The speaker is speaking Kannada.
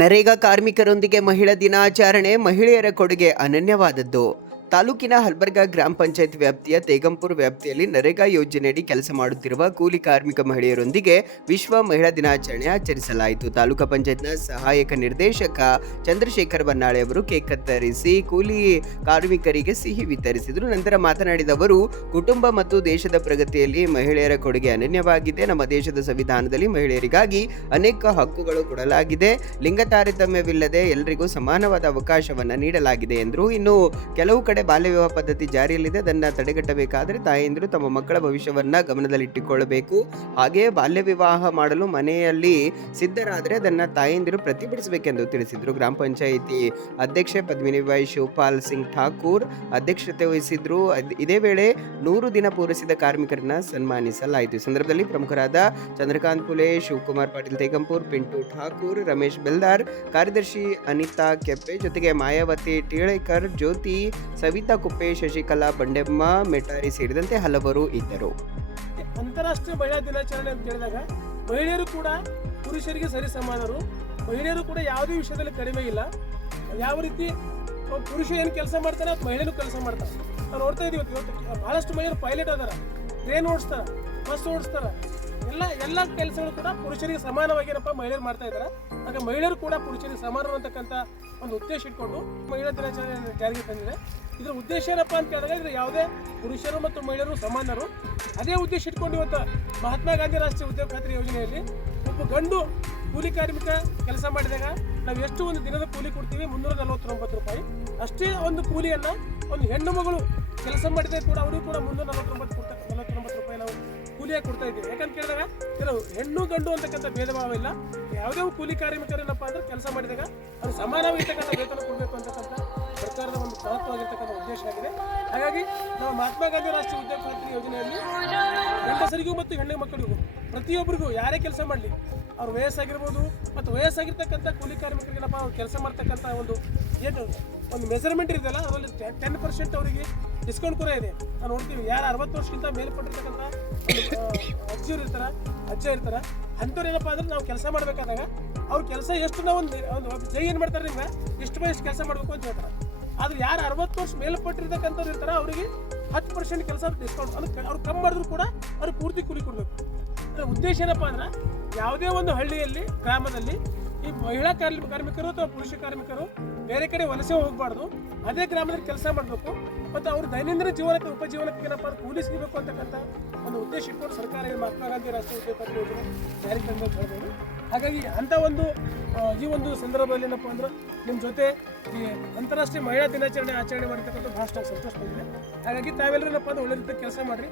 ನರೇಗಾ ಕಾರ್ಮಿಕರೊಂದಿಗೆ ಮಹಿಳಾ ದಿನಾಚರಣೆ ಮಹಿಳೆಯರ ಕೊಡುಗೆ ಅನನ್ಯವಾದದ್ದು. ತಾಲೂಕಿನ ಹಲ್ಬರ್ಗಾ ಗ್ರಾಮ ಪಂಚಾಯತ್ ವ್ಯಾಪ್ತಿಯ ತೇಗಂಪುರ ವ್ಯಾಪ್ತಿಯಲ್ಲಿ ನರೇಗಾ ಯೋಜನೆಯಡಿ ಕೆಲಸ ಮಾಡುತ್ತಿರುವ ಕೂಲಿ ಕಾರ್ಮಿಕ ಮಹಿಳೆಯರೊಂದಿಗೆ ವಿಶ್ವ ಮಹಿಳಾ ದಿನಾಚರಣೆ ಆಚರಿಸಲಾಯಿತು. ತಾಲೂಕು ಪಂಚಾಯತ್ನ ಸಹಾಯಕ ನಿರ್ದೇಶಕ ಚಂದ್ರಶೇಖರ್ ಬನ್ನಾಳೆ ಅವರು ಕೇಕ್ ಕತ್ತರಿಸಿ ಕೂಲಿ ಕಾರ್ಮಿಕರಿಗೆ ಸಿಹಿ ವಿತರಿಸಿದರು. ನಂತರ ಮಾತನಾಡಿದ ಅವರು, ಕುಟುಂಬ ಮತ್ತು ದೇಶದ ಪ್ರಗತಿಯಲ್ಲಿ ಮಹಿಳೆಯರ ಕೊಡುಗೆ ಅನನ್ಯವಾಗಿದೆ. ನಮ್ಮ ದೇಶದ ಸಂವಿಧಾನದಲ್ಲಿ ಮಹಿಳೆಯರಿಗಾಗಿ ಅನೇಕ ಹಕ್ಕುಗಳು ಕೊಡಲಾಗಿದೆ. ಲಿಂಗ ತಾರತಮ್ಯವಿಲ್ಲದೆ ಎಲ್ಲರಿಗೂ ಸಮಾನವಾದ ಅವಕಾಶವನ್ನು ನೀಡಲಾಗಿದೆ ಎಂದರು. ಇನ್ನು ಕೆಲವು ಕಡೆ ಬಾಲ್ಯ ವಿವಾಹ ಪದ್ಧತಿ ಜಾರಿಯಲ್ಲಿದೆ. ಅದನ್ನು ತಡೆಗಟ್ಟಬೇಕಾದರೆ ತಾಯಂದಿರು ತಮ್ಮ ಮಕ್ಕಳ ಭವಿಷ್ಯವನ್ನ ಗಮನದಲ್ಲಿಟ್ಟುಕೊಳ್ಳಬೇಕು. ಹಾಗೆಯೇ ಬಾಲ್ಯ ವಿವಾಹ ಮಾಡಲು ಮನೆಯಲ್ಲಿ ಸಿದ್ಧರಾದರೆ ಅದನ್ನು ತಾಯಂದಿರು ಪ್ರತಿಭಟಿಸಬೇಕೆಂದು ತಿಳಿಸಿದರು. ಗ್ರಾಮ ಪಂಚಾಯಿತಿ ಅಧ್ಯಕ್ಷೆ ಪದ್ಮಿನಿಬಾಯಿ ಶಿವಪಾಲ್ ಸಿಂಗ್ ಠಾಕೂರ್ ಅಧ್ಯಕ್ಷತೆ ವಹಿಸಿದ್ರು. ಇದೇ ವೇಳೆ 100 ದಿನ ಪೂರೈಸಿದ ಕಾರ್ಮಿಕರನ್ನ ಸನ್ಮಾನಿಸಲಾಯಿತು. ಈ ಸಂದರ್ಭದಲ್ಲಿ ಪ್ರಮುಖರಾದ ಚಂದ್ರಕಾಂತ್ ಪುಲೆ, ಶಿವಕುಮಾರ್ ಪಾಟೀಲ್ ತೇಗಂಪುರ್, ಪಿಂಟು ಠಾಕೂರ್, ರಮೇಶ್ ಬೆಲ್ದಾರ್, ಕಾರ್ಯದರ್ಶಿ ಅನಿತಾ ಕೆಪ್ಪೆ, ಜೊತೆಗೆ ಮಾಯಾವತಿ ಟೀಳೇಕರ್, ಜ್ಯೋತಿ, ಸವಿತಾ ಕುಪ್ಪೆ, ಶಶಿಕಲಾ ಬಂಡೆಮ್ಮ ಮೆಟಾರಿ ಸೇರಿದಂತೆ ಹಲವರು ಇದ್ದರು. ಅಂತಾರಾಷ್ಟ್ರೀಯ ಮಹಿಳಾ ದಿನಾಚರಣೆ ಅಂತ ಹೇಳಿದಾಗ ಮಹಿಳೆಯರು ಕೂಡ ಪುರುಷರಿಗೆ ಸರಿ ಸಮಾನರು. ಮಹಿಳೆಯರು ಕೂಡ ಯಾವುದೇ ವಿಷಯದಲ್ಲಿ ಕಡಿಮೆ ಇಲ್ಲ. ಯಾವ ರೀತಿ ಪುರುಷ ಏನು ಕೆಲಸ ಮಾಡ್ತಾರೆ ಅದು ಮಹಿಳೆಯರು ಕೆಲಸ ಮಾಡ್ತಾರೆ. ನಾವು ನೋಡ್ತಾ ಇದೀವಿ. ಇವತ್ತು ಬಹಳಷ್ಟು ಮಹಿಳೆಯರು ಪೈಲಟ್ ಅದಾರ, ಟ್ರೈನ್ ಓಡಿಸ್ತಾರ, ಬಸ್ ಓಡಿಸ್ತಾರ. ಎಲ್ಲ ಕೆಲಸಗಳು ಕೂಡ ಪುರುಷರಿಗೆ ಸಮಾನವಾಗಿ ಏನಪ್ಪ ಮಹಿಳೆಯರು ಮಾಡ್ತಾ ಇದ್ದಾರೆ. ಹಾಗೆ ಮಹಿಳೆಯರು ಕೂಡ ಪುರುಷರಿಗೆ ಸಮಾನ ಅಂತಕ್ಕಂಥ ಒಂದು ಉದ್ದೇಶ ಇಟ್ಕೊಂಡು ಮಹಿಳಾ ದಿನಾಚರಣೆ ಜಾರಿಗೆ ತಂದಿದೆ. ಇದರ ಉದ್ದೇಶ ಏನಪ್ಪ ಅಂತ ಹೇಳಿದ್ರೆ, ಇದು ಯಾವುದೇ ಪುರುಷರು ಮತ್ತು ಮಹಿಳೆಯರು ಸಮಾನರು. ಅದೇ ಉದ್ದೇಶ ಇಟ್ಕೊಂಡು ಇವತ್ತು ಮಹಾತ್ಮ ಗಾಂಧಿ ರಾಷ್ಟ್ರೀಯ ಉದ್ಯೋಗ ಖಾತ್ರಿ ಯೋಜನೆಯಲ್ಲಿ ಒಬ್ಬ ಗಂಡು ಕೂಲಿ ಕಾರ್ಮಿಕ ಕೆಲಸ ಮಾಡಿದಾಗ ನಾವು ಎಷ್ಟು ಒಂದು ದಿನದ ಕೂಲಿ ಕೊಡ್ತೀವಿ, 349 ರೂಪಾಯಿ. ಅಷ್ಟೇ ಒಂದು ಕೂಲಿಯನ್ನು ಒಂದು ಹೆಣ್ಣು ಮಗಳು ಕೆಲಸ ಮಾಡಿದಾಗ ಕೂಡ ಅವರಿಗೂ ಕೂಡ 349 ರೂಪಾಯಿ ನಾವು ಕೂಲಿಯಾಗಿ ಕೊಡ್ತಾ ಇದ್ದೀವಿ. ಯಾಕಂತ ಕೇಳಿದಾಗ ಕೆಲವು ಹೆಣ್ಣು ಗಂಡು ಅಂತಕ್ಕಂಥ ಭೇದ ಭಾವ ಇಲ್ಲ. ಯಾವುದೇ ಕೂಲಿ ಕಾರ್ಮಿಕರೇನಪ್ಪ ಅಂದ್ರೆ ಕೆಲಸ ಮಾಡಿದಾಗ ಅದು ಸಮಾನವಾಗಿರ್ತಕ್ಕಂಥ ವೇತನ ಕೊಡಬೇಕು ಅಂತಕ್ಕಂಥ ಸರ್ಕಾರದ ಒಂದು ಮಹತ್ವವಾಗಿರ್ತಕ್ಕಂಥ ಉದ್ದೇಶ ಆಗಿದೆ. ಹಾಗಾಗಿ ನಾವು ಮಹಾತ್ಮ ಗಾಂಧಿ ರಾಷ್ಟ್ರೀಯ ಉದ್ಯೋಗ ಖಾತ್ರಿ ಯೋಜನೆಯಲ್ಲಿ ಗಂಡಸರಿಗೂ ಮತ್ತು ಹೆಣ್ಣು ಮಕ್ಕಳಿಗೂ ಪ್ರತಿಯೊಬ್ಬರಿಗೂ ಯಾರೇ ಕೆಲಸ ಮಾಡಲಿ, ಅವ್ರ ವಯಸ್ಸಾಗಿರ್ಬೋದು ಮತ್ತು ವಯಸ್ಸಾಗಿರ್ತಕ್ಕಂಥ ಕೂಲಿ ಕಾರ್ಮಿಕರಿಗೇನಪ್ಪ ಅವ್ರು ಕೆಲಸ ಮಾಡ್ತಕ್ಕಂಥ ಒಂದು ಏನು ಒಂದು ಮೆಜರ್ಮೆಂಟ್ ಇದೆಯಲ್ಲ, ಅದರಲ್ಲಿ 10% ಅವರಿಗೆ ಡಿಸ್ಕೌಂಟ್ ಕೂಡ ಇದೆ. ನಾವು ನೋಡ್ತೀವಿ, ಯಾರು 60 ವರ್ಷಕ್ಕಿಂತ ಮೇಲ್ಪಟ್ಟಿರ್ತಕ್ಕಂಥ ಅಜ್ಜ ಇರ್ತಾರೆ, ಅಂಥವ್ರು ಏನಪ್ಪ ಅಂದ್ರೆ ನಾವು ಕೆಲಸ ಮಾಡಬೇಕಾದಾಗ ಅವ್ರ ಕೆಲಸ ಎಷ್ಟು ನಾವು ಒಂದು ಜೈ ಏನು ಮಾಡ್ತಾರೆ, ನಿಮ್ಗೆ ಎಷ್ಟು ವಯಸ್ಸು ಕೆಲಸ ಮಾಡಬೇಕು ಅಂತ ಹೇಳ್ತಾರೆ. ಆದ್ರೆ ಯಾರು 60 ವರ್ಷ ಮೇಲ್ಪಟ್ಟಿರ್ತಕ್ಕಂಥವ್ರು ಇರ್ತಾರೆ ಅವರಿಗೆ 10% ಕೆಲಸ ಡಿಸ್ಕೌಂಟ್, ಅದಕ್ಕೆ ಅವ್ರು ಕಮ್ಮಿ ಮಾಡಿದ್ರು ಕೂಡ ಅವ್ರಿಗೆ ಪೂರ್ತಿ ಕೂಲಿ ಕೊಡಬೇಕು. ಅದರ ಉದ್ದೇಶ ಏನಪ್ಪ ಅಂದ್ರೆ ಯಾವುದೇ ಒಂದು ಹಳ್ಳಿಯಲ್ಲಿ ಗ್ರಾಮದಲ್ಲಿ ಈ ಮಹಿಳಾ ಕಾರ್ಮಿಕರು ಅಥವಾ ಪುರುಷ ಕಾರ್ಮಿಕರು ಬೇರೆ ಕಡೆ ವಲಸೆ ಹೋಗಬಾರ್ದು, ಅದೇ ಗ್ರಾಮದಲ್ಲಿ ಕೆಲಸ ಮಾಡಬೇಕು ಮತ್ತು ಅವ್ರ ದೈನಂದಿನ ಜೀವನಕ್ಕೆ ಉಪಜೀವನಕ್ಕೆ ಏನಪ್ಪ ಕೂಲಿ ಸಿಗಬೇಕು ಅಂತಕ್ಕಂಥ ಒಂದು ಉದ್ದೇಶ ಇಟ್ಕೊಂಡು ಸರ್ಕಾರ ಮಹಾತ್ಮ ಗಾಂಧಿ ರಾಷ್ಟ್ರೀಯ ಉದ್ಯೋಗ ಖಾತ್ರಿ ಯೋಜನೆ ಜಾರಿಗೆ ತಂದು ಅಂತ ಹೇಳ್ಬೋದು. ಹಾಗಾಗಿ ಅಂಥ ಒಂದು ಈ ಒಂದು ಸಂದರ್ಭದಲ್ಲಿ ಏನಪ್ಪ ಅಂದ್ರೆ ನಿಮ್ಮ ಜೊತೆ ಈ ಅಂತಾರಾಷ್ಟ್ರೀಯ ಮಹಿಳಾ ದಿನಾಚರಣೆ ಆಚರಣೆ ಮಾಡಿರ್ತಕ್ಕಂಥ ಭಾಳ ಸಂತೋಷ ಬಂದಿದೆ. ಹಾಗಾಗಿ ತಾವೆಲ್ಲರೂ ಏನಪ್ಪ ಅಂದ್ರೆ ಒಳ್ಳೆ ರೀತಿ ಕೆಲಸ ಮಾಡಿರಿ.